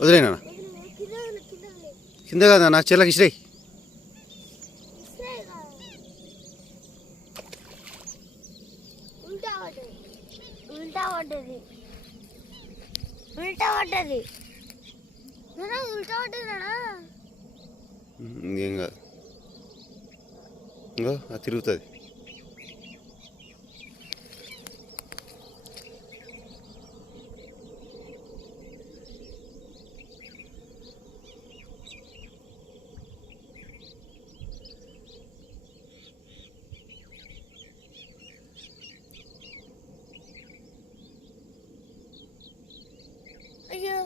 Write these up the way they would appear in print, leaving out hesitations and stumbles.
వదిలేనా కింద కదా నా చెల్లకి ఇష్టం. ఉల్టా పడ్డది ఉల్టా పడ్డది ఉల్టా పడ్డది. ఇంకేం కాదు, ఇంకో అది తిరుగుతుంది. అయ్యో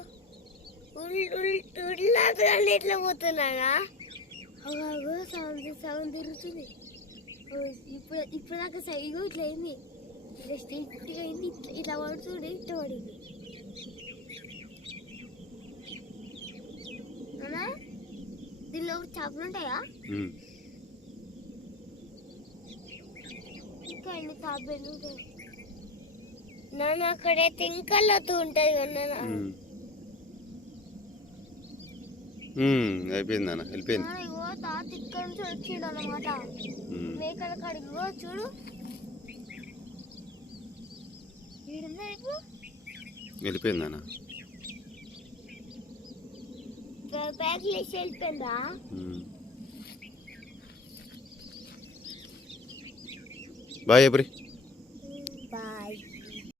ఉల్లాటలు ఎట్లా పోతున్నానా? అగో సగం తిరుగుతుంది. ఇప్పుడు దాకా సైగో ఇట్లా అయింది, ఇట్లా స్ట్రైట్గా అయింది, ఇట్లా పడుతుంది, ఇట్లా పడింది. అవునా? దీనిలో చేపలు ఉంటాయా? ఇంకా ఎన్ని చేపలు ఉంటాయి నాన్న? అక్కడైతే ఇంకా లోతు ఉంటుంది కదా. అయిపోయింది నాన్న, వెళ్ళిపోయింది. తాత ఇక్కడ నుంచి వచ్చిండు అన్నమాట. మేకల కాడికి చూడు, వెళ్ళిపోయింది నాన్న. బ్యాగ్లు వేసి వెళ్ళిపోయిందా? బాయ్ ఎబ్రి.